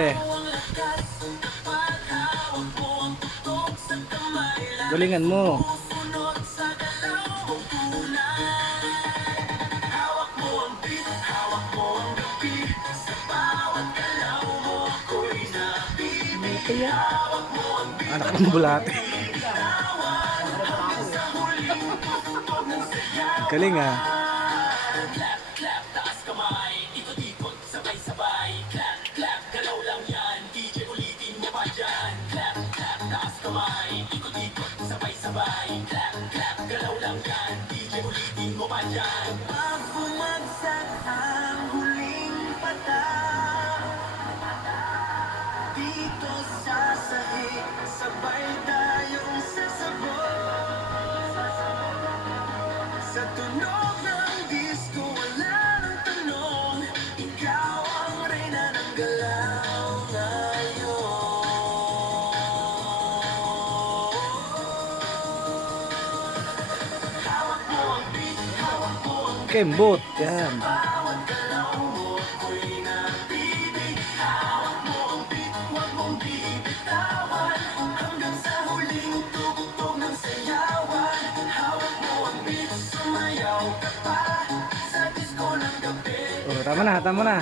Eh, galingan mo. Anak ng bulate. Galing ah. Pag bumagsak ang huling patak dito sa sahig, sabay tayong sasabog. Sa tunog ng disco, wala nang tanong, ikaw ang reyna ng galaw ngayon. Hawak mo ang beat, hawak mo ang Kembot. Yan. bawat galaw mo ako'y nabibig. Hawak mo ang beat, huwag mong bibitawan, hanggang sa huling tugtog ng sayawan. Hawak mo ang beat, sumayaw ka pa sa disco ng gabi. Oh, tama na, tama na.